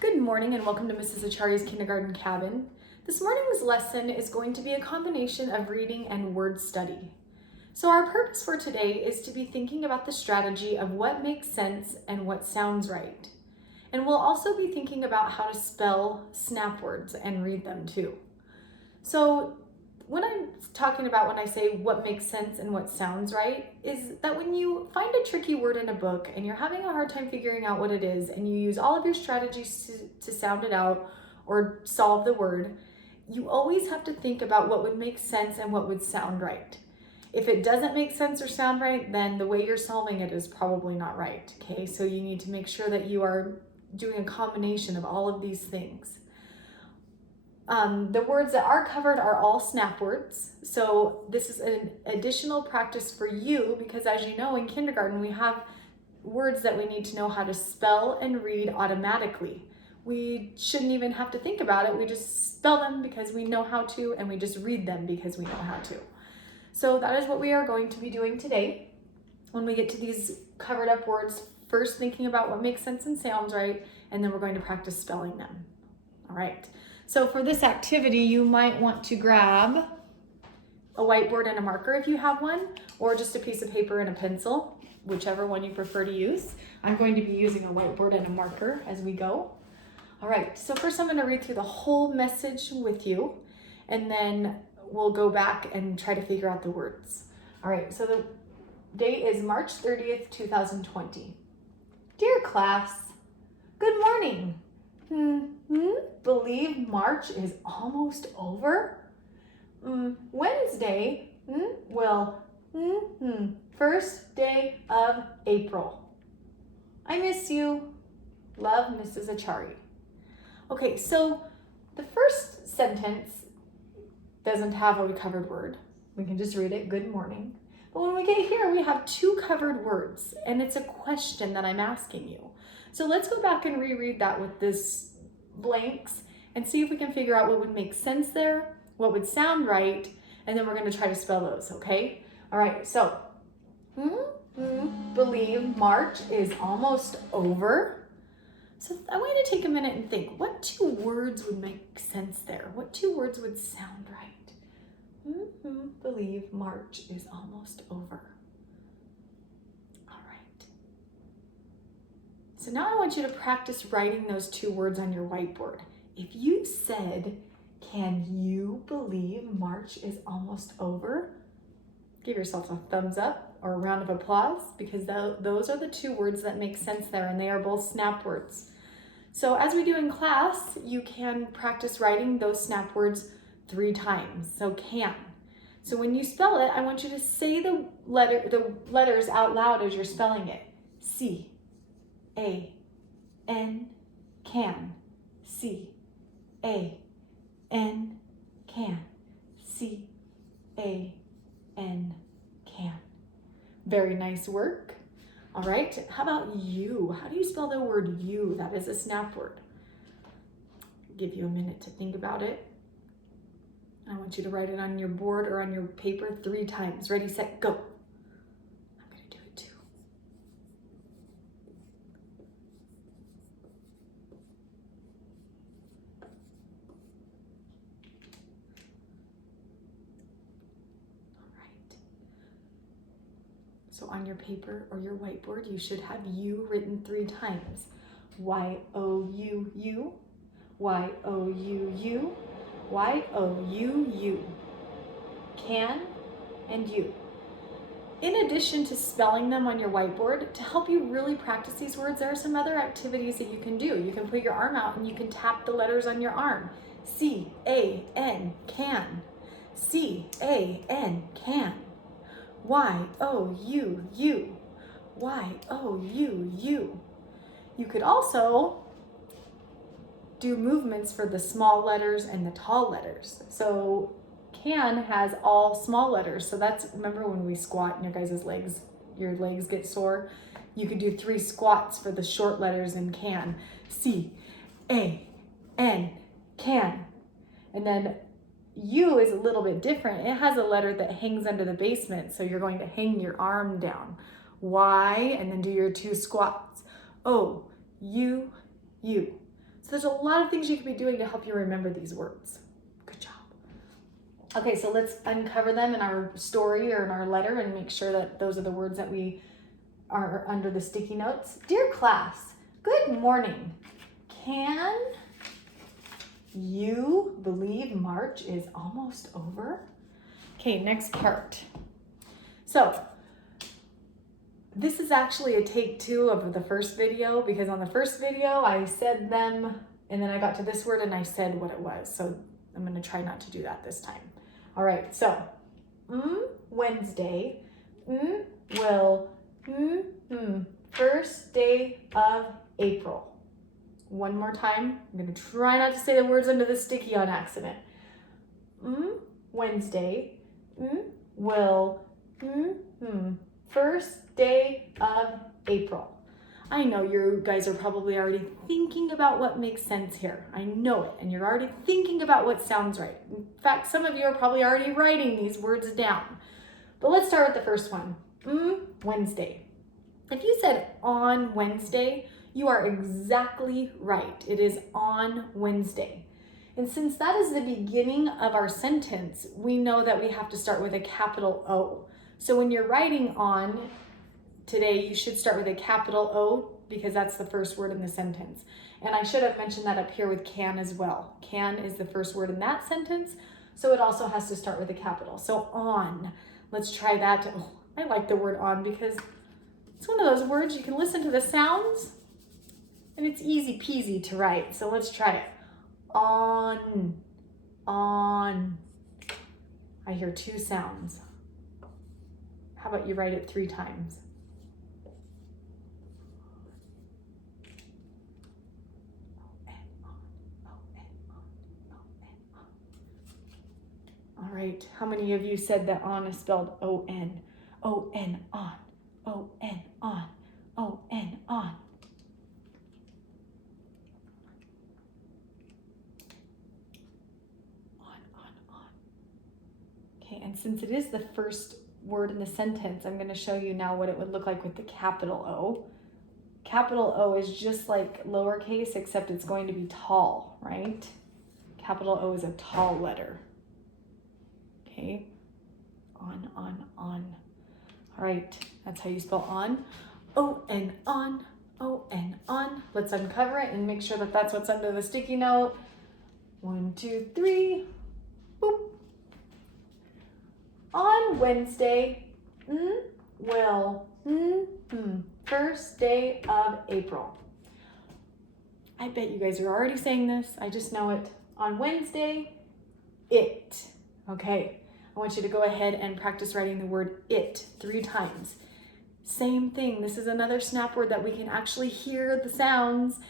Good morning and welcome to Mrs. Achari's Kindergarten Cabin. This morning's lesson is going to be a combination of reading and word study. So our purpose for today is to be thinking about the strategy of what makes sense and what sounds right. And we'll also be thinking about how to spell snap words and read them too. So what I'm talking about when I say what makes sense and what sounds right is that when you find a tricky word in a book and you're having a hard time figuring out what it is and you use all of your strategies to sound it out or solve the word, you always have to think about what would make sense and what would sound right. If it doesn't make sense or sound right, then the way you're solving it is probably not right, okay? So you need to make sure that you are doing a combination of all of these things. The words that are covered are all snap words. So this is an additional practice for you because as you know, in kindergarten, we have words that we need to know how to spell and read automatically. We shouldn't even have to think about it. We just spell them because we know how to, and we just read them because we know how to. So that is what we are going to be doing today. When we get to these covered up words, first thinking about what makes sense and sounds right, and then we're going to practice spelling them. All right. So for this activity, you might want to grab a whiteboard and a marker if you have one, or just a piece of paper and a pencil, whichever one you prefer to use. I'm going to be using a whiteboard and a marker as we go. All right, so first I'm going to read through the whole message with you, and then we'll go back and try to figure out the words. All right, so the date is March 30th, 2020. Dear class, good morning. Believe March is almost over? Wednesday? First day of April. I miss you. Love, Mrs. Achari. Okay, so the first sentence doesn't have a covered word. We can just read it, good morning. But when we get here, we have two covered words, and it's a question that I'm asking you. So let's go back and reread that with this blanks and see if we can figure out what would make sense there, what would sound right, and then we're going to try to spell those, okay? All right, so believe March is almost over. So I want you to take a minute and think, what two words would make sense there? What two words would sound right? Believe March is almost over. All right. So now I want you to practice writing those two words on your whiteboard. If you said, can you believe March is almost over? Give yourself a thumbs up or a round of applause because those are the two words that make sense there, and they are both snap words. So as we do in class, you can practice writing those snap words 3 times. So can. So when you spell it, I want you to say the letters out loud as you're spelling it. C, A, N, can. C, A, N, can. C, A, N, can. Very nice work. All right, how about you? How do you spell the word you? That is a snap word. I'll give you a minute to think about it. I want you to write it on your board or on your paper 3 times. Ready, set, go. I'm going to do it too. All right. So on your paper or your whiteboard, you should have you written 3 times. Y-O-U-U, Y-O-U-U, Y-O-U-U. Can and you. In addition to spelling them on your whiteboard, to help you really practice these words, there are some other activities that you can do. You can put your arm out and you can tap the letters on your arm. C-A-N, can. C-A-N, can. Y-O-U-U, Y-O-U-U. You could also do movements for the small letters and the tall letters. So can has all small letters. So that's, remember when we squat and your legs get sore? You could do 3 squats for the short letters in can. C, A, N, can. And then U is a little bit different. It has a letter that hangs under the basement. So you're going to hang your arm down. Y, and then do your 2 squats. O, U, U. So there's a lot of things you could be doing to help you remember these words. Good job. Okay, so let's uncover them in our story or in our letter and make sure that those are the words that we are under the sticky notes. Dear class, good morning. Can you believe March is almost over? Okay, next part. So this is actually a take 2 of the first video, because on the first video I said them and then I got to this word and I said what it was. So I'm going to try not to do that this time. All right, so Wednesday, first day of April. One more time. I'm going to try not to say the words under the sticky on accident. Wednesday, first day of April. I know you guys are probably already thinking about what makes sense here. I know it, and you're already thinking about what sounds right. In fact, some of you are probably already writing these words down. But let's start with the first one. Wednesday. If you said on Wednesday, you are exactly right. It is on Wednesday. And since that is the beginning of our sentence, we know that we have to start with a capital O. So when you're writing on today, you should start with a capital O because that's the first word in the sentence. And I should have mentioned that up here with can as well. Can is the first word in that sentence, so it also has to start with a capital. So on, let's try that. Oh, I like the word on because it's one of those words you can listen to the sounds and it's easy peasy to write. So let's try it. On. I hear 2 sounds. How about you write it 3 times? All right, how many of you said that on is spelled O-N? O-N, on. O-N, on. O-N, on. On. Okay, and since it is the first word in the sentence, I'm going to show you now what it would look like with the capital O. Capital O is just like lowercase, except it's going to be tall, right? Capital O is a tall letter. Okay, on. All right, that's how you spell on. O-N, on. O-N, on. Let's uncover it and make sure that that's what's under the sticky note. 1, 2, 3. Boop. On Wednesday, first day of April. I bet you guys are already saying this. I just know it. On Wednesday, it. Okay, I want you to go ahead and practice writing the word it 3 times. Same thing. This is another snap word that we can actually hear the sounds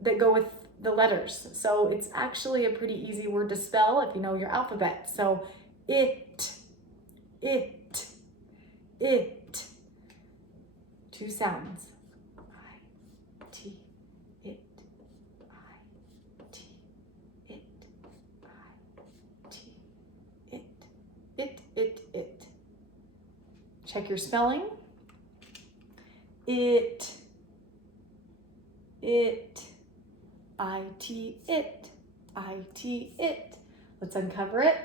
that go with the letters. So it's actually a pretty easy word to spell if you know your alphabet. So it. 2 sounds. I-T, it, I-T, it, I-T, it. Check your spelling. It, I-T, it, I-T, it. Let's uncover it.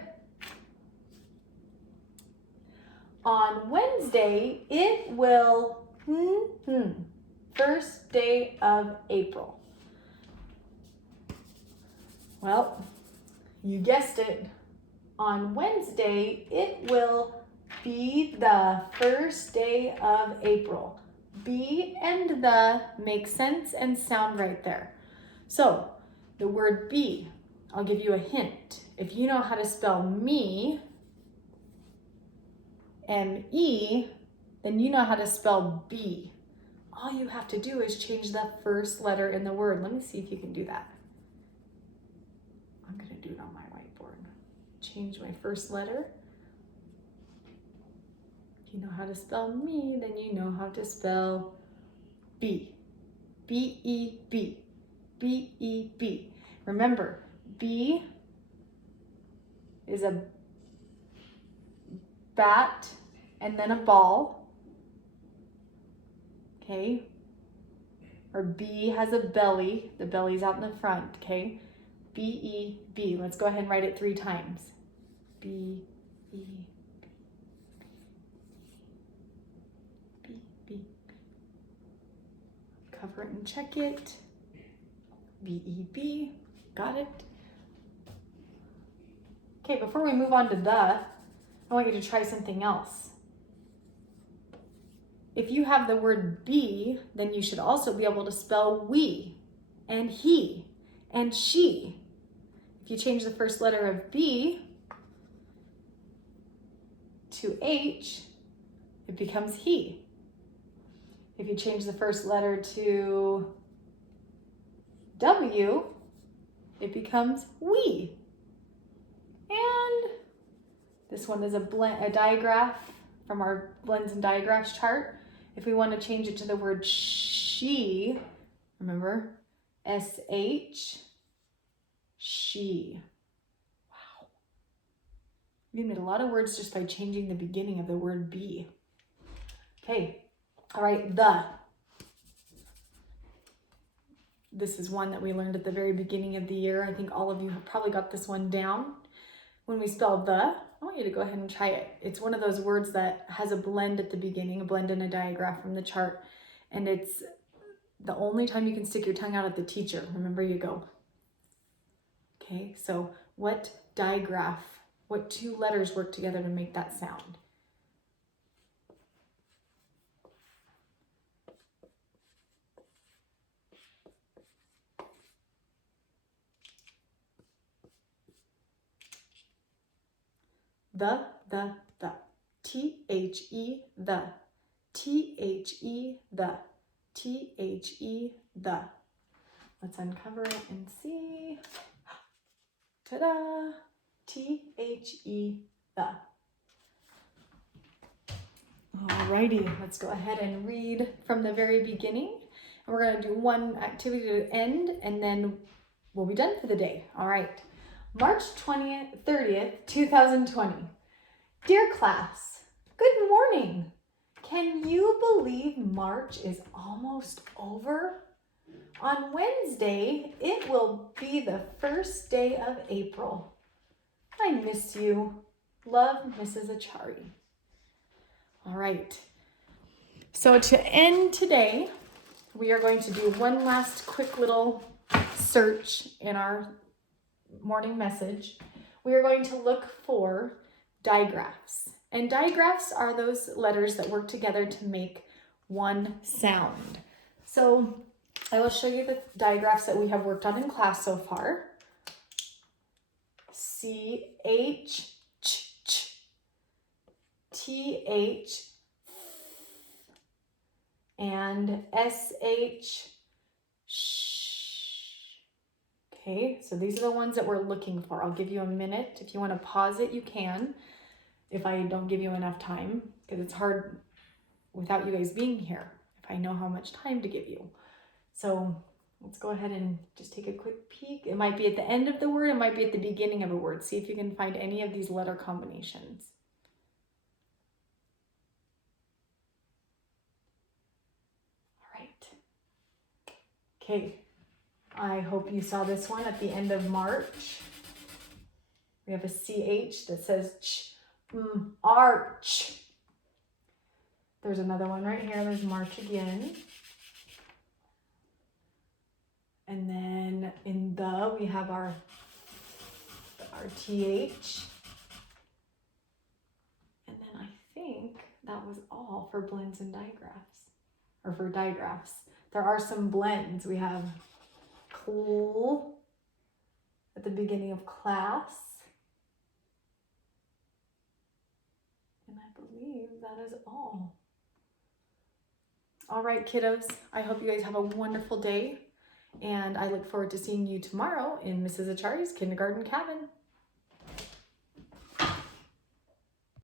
On Wednesday, it will, first day of April. Well, you guessed it. On Wednesday, it will be the first day of April. Be and the make sense and sound right there. So, the word be, I'll give you a hint. If you know how to spell me, M-E, then you know how to spell be. All you have to do is change the first letter in the word. Let me see if you can do that. I'm going to do it on my whiteboard. Change my first letter. If you know how to spell me, then you know how to spell be. B-E-B. B-E-B. Remember, B is a bat and then a ball. Okay? or B has a belly. The belly's out in the front, okay? B-E-B. Let's go ahead and write it 3 times. B-E-B. B. Cover it and check it. B-E-B. Got it? Okay, before we move on to the, I want you to try something else. If you have the word be, then you should also be able to spell we and he and she. If you change the first letter of B to H, it becomes he. If you change the first letter to W, it becomes we. And this one is a digraph from our blends and digraphs chart. If we want to change it to the word she, remember, S-H, she. Wow. You made a lot of words just by changing the beginning of the word be. Okay, all right, the. This is one that we learned at the very beginning of the year. I think all of you have probably got this one down. When we spell the, I want you to go ahead and try it. It's one of those words that has a blend at the beginning, a blend and a digraph from the chart. And it's the only time you can stick your tongue out at the teacher. Remember, you go. Okay, so what digraph, what 2 letters work together to make that sound? The. T-H-E, the. T-H-E, the. T-H-E, the. Let's uncover it and see. Ta-da! T-H-E, the. Alrighty, let's go ahead and read from the very beginning. And we're going to do one activity to end, and then we'll be done for the day. All right. March 30th, 2020. Dear class, good morning. Can you believe March is almost over? On Wednesday, it will be the first day of April. I miss you. Love, Mrs. Achari. All right. So to end today, we are going to do one last quick little search in our morning message. We are going to look for digraphs. And digraphs are those letters that work together to make one sound. So I will show you the digraphs that we have worked on in class so far. C-H, ch, T-H, and S-H, sh. Okay, so these are the ones that we're looking for. I'll give you a minute. If you want to pause it, you can. If I don't give you enough time, because it's hard without you guys being here, if I know how much time to give you. So let's go ahead and just take a quick peek. It might be at the end of the word. It might be at the beginning of a word. See if you can find any of these letter combinations. All right. Okay. I hope you saw this one at the end of March. We have a CH that says ch, arch. There's another one right here. There's March again. And then in the, we have our TH. And then I think that was all for blends and digraphs, or for digraphs. There are some blends. We have cool at the beginning of class. And I believe that is all. All right, kiddos. I hope you guys have a wonderful day. And I look forward to seeing you tomorrow in Mrs. Achari's kindergarten cabin.